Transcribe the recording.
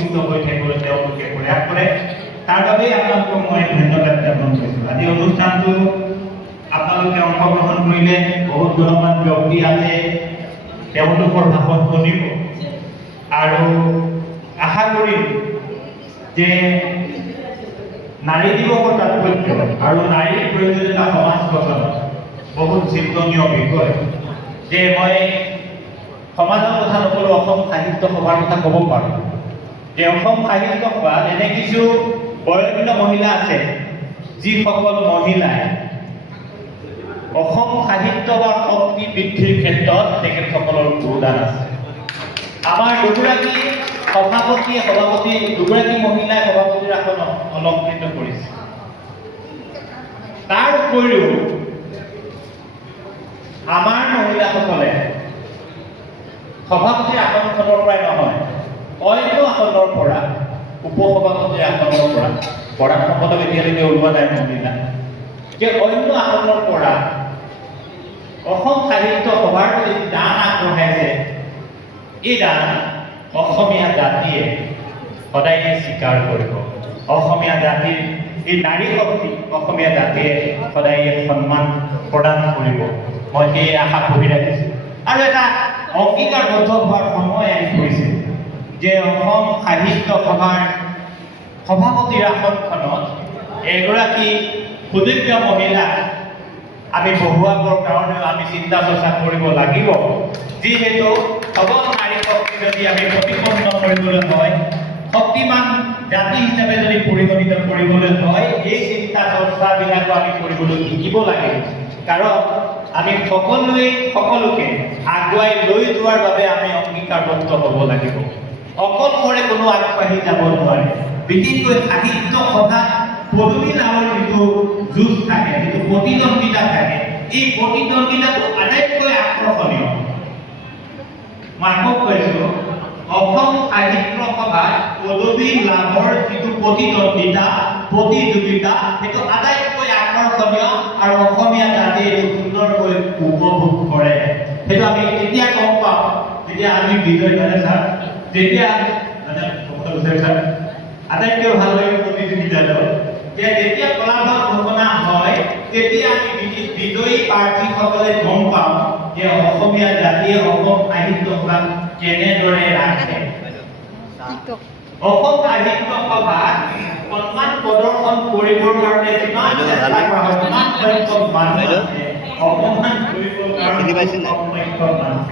উপকৃত হৈ থাকিবলৈ তেওঁলোকে প্ৰয়াস কৰে। তাৰ বাবেই আপোনালোকক মই ধন্যবাদ জ্ঞাপন কৰিছোঁ। আজি অনুষ্ঠানটো আপোনালোকে অংশগ্ৰহণ কৰিলে, বহুত গুণৱান ব্যক্তি আছে, তেওঁলোকৰ ভাষণ শুনিব আৰু আশা কৰিম যে নাৰী দিৱসৰ তাৎপৰ্য আৰু নাৰীৰ প্ৰয়োজনীয়তা সমাজ গঠন বহুত চিন্তনীয় বিষয়। যে মই সমাজৰ কথা নকলেও অসম সাহিত্য সভাৰ কথা ক'ব পাৰোঁ যে অসম সাহিত্য সভাত এনে কিছু বৰেণ্য মহিলা আছে যিসকল মহিলাই অসম সাহিত্য বা শক্তি বৃদ্ধিৰ ক্ষেত্ৰত তেখেতসকলৰ যোগদান আছে। আমাৰ দুগৰাকী দুগৰাকী মহিলাই সভাপতিৰ আসন অলংকৃত কৰিছে। তাৰ উপৰিও আমাৰ মহিলাসকলে সভাপতিৰ আসনখনৰ পৰাই নহয়, অন্য আসনৰ পৰা, উপসভাপতিৰ আসনৰ পৰা, প্ৰধান সম্পাদক এতিয়ালৈকে ওলোৱা নাই মহিলা, যে অন্য আসনৰ পৰা অসম সাহিত্য সভাৰ প্ৰতি দান আগবঢ়াইছে। এই দান অসমীয়া জাতিয়ে সদায় স্বীকাৰ কৰিব। অসমীয়া জাতিৰ এই নাৰী শক্তি অসমীয়া জাতিয়ে সদায় সন্মান প্ৰদান কৰিব। মই সেই আশা পুহি ৰাখিছোঁ। আৰু এটা অংগীকাৰবদ্ধ হোৱাৰ সময় আহি পৰিছে যে অসম সাহিত্য সভাৰ সভাপতিৰ আসনখনত এগৰাকী সুযোগ্য মহিলা আমি বহুৱাবৰ কাৰণেও আমি চিন্তা চৰ্চা কৰিব লাগিব। যিহেতু সবল নাৰী শক্তি যদি আমি প্ৰতিপন্ন কৰিবলৈ হয়, শক্তিমান জাতি হিচাপে যদি পৰিগণিত কৰিবলৈ হয়, এই চিন্তা চৰ্চাবিলাকো আমি কৰিবলৈ শিকিব লাগে। কাৰণ আমি সকলোকে আগুৱাই লৈ যোৱাৰ বাবে আমি অংগীকাৰবদ্ধ হ'ব লাগিব। অকলশৰে কোনো আগবাঢ়ি যাব নোৱাৰে। বিশেষকৈ সাহিত্য সভাত পদবী নামৰ যিটো যুঁজ থাকে, যিটো প্ৰতিদ্বন্দ্বিতা থাকে, এই প্ৰতিদ্বন্দ্বিতাটো আটাইতকৈ আকৰ্ষণীয়। মই আকৌ কৈছোঁ, অসম সাহিত্য সভাত পদবী লাভৰ যিটো প্ৰতিযোগিতা সেইটো আটাইতকৈ আকৰ্ষণীয় আৰু অসমীয়া জাতিয়ে এইটো সুন্দৰকৈ উপভোগ কৰে। সেইটো আমি তেতিয়া গম পাওঁ যেতিয়া আমি বিজয় ছাৰ যেতিয়া আটাইতকৈ ভাল লাগে প্ৰতিযোগিতাটো যে যেতিয়া ফলাফল ঘোষণা হয়, তেতিয়া আমি বিজয়ী প্ৰাৰ্থীসকলে গম পাওঁ যে অসমীয়া জাতিয়ে অসম সাহিত্য সভাক কেনেদৰে ৰাখে। অসম সাহিত্য সভাত সন্মান প্ৰদৰ্শন কৰিবৰ কাৰণে যিমান চেষ্টা কৰা হয়, যিমান সংখ্যক মানুহ আছে, অপমান কৰিবৰ কাৰণে